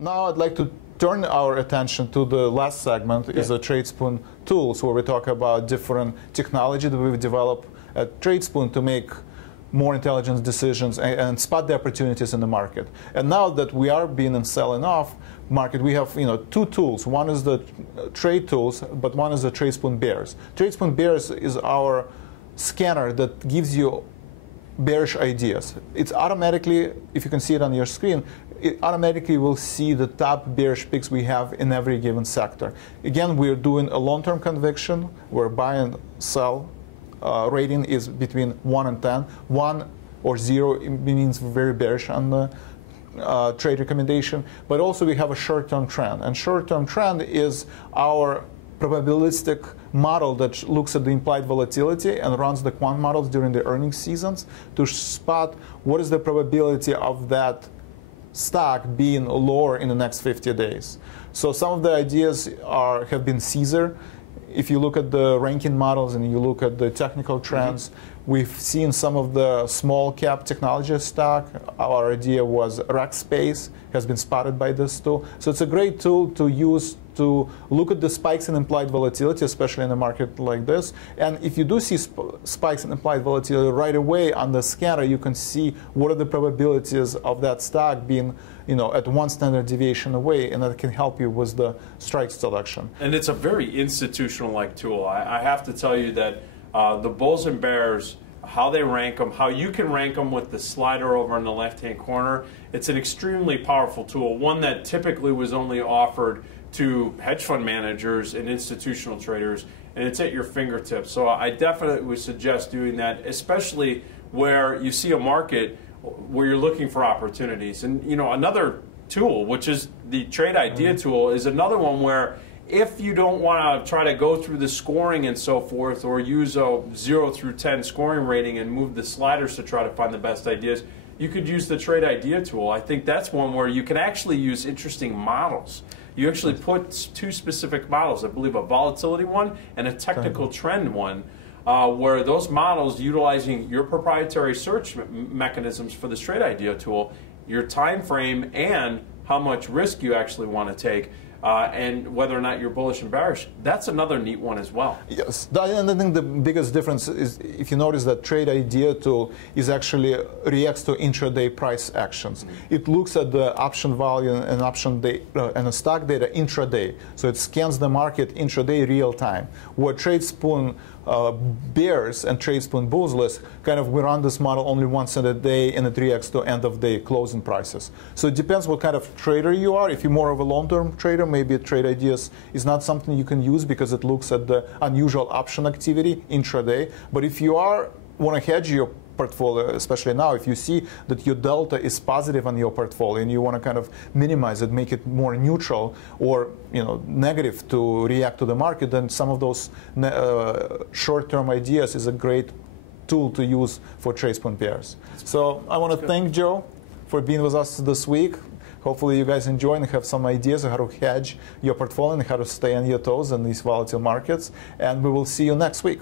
Now I'd like to turn our attention to the last segment, is the Tradespoon tools, where we talk about different technology that we've developed at Tradespoon to make more intelligent decisions and spot the opportunities in the market. And now that we are being in selling off market, we have two tools. One is the trade tools, but one is the Tradespoon Bears. Tradespoon Bears is our scanner that gives you bearish ideas. It's automatically, if you can see it on your screen, it automatically will see the top bearish picks we have in every given sector. Again, we're doing a long-term conviction where buy and sell rating is between 1 and 10. 1 or 0 means very bearish on the trade recommendation. But also we have a short-term trend. And short-term trend is our probabilistic model that looks at the implied volatility and runs the quant models during the earnings seasons to spot what is the probability of that stock being lower in the next 50 days. So some of the ideas have been Caesar. If you look at the ranking models and you look at the technical trends, we've seen some of the small cap technology stock. Our idea was Rackspace has been spotted by this tool. So it's a great tool to use to look at the spikes in implied volatility, especially in a market like this. And if you do see spikes in implied volatility right away on the scanner, you can see what are the probabilities of that stock being at one standard deviation away, and that can help you with the strike selection. And it's a very institutional-like tool. I have to tell you that the bulls and bears, how they rank them, how you can rank them with the slider over in the left-hand corner, it's an extremely powerful tool, one that typically was only offered to hedge fund managers and institutional traders, and it's at your fingertips. So I definitely would suggest doing that, especially where you see a market where you're looking for opportunities. And another tool, which is the trade idea tool, is another one where if you don't want to try to go through the scoring and so forth, or use a 0 through 10 scoring rating and move the sliders to try to find the best ideas, you could use the trade idea tool. I think that's one where you can actually use interesting models. You actually put two specific models, I believe a volatility one and a technical trend one, where those models, utilizing your proprietary search mechanisms for the trade idea tool, your time frame, and how much risk you actually want to take, and whether or not you're bullish and bearish, that's another neat one as well. Yes, and I think the biggest difference is, if you notice, that trade idea tool is actually reacts to intraday price actions. It looks at the option value and option day and the stock data intraday, so it scans the market intraday real time. Where Tradespoon bears and Tradespoon bulls list, we run this model only once in a day, and it reacts to end of day closing prices. So it depends what kind of trader you are. If you're more of a long-term trader, maybe trade ideas is not something you can use because it looks at the unusual option activity intraday. But if you want to hedge your portfolio, especially now, if you see that your delta is positive on your portfolio and you want to minimize it, make it more neutral or negative to react to the market, then some of those short-term ideas is a great tool to use for Tradespoon pairs. So I want to thank Joe for being with us this week. Hopefully you guys enjoy and have some ideas on how to hedge your portfolio and how to stay on your toes in these volatile markets. And we will see you next week.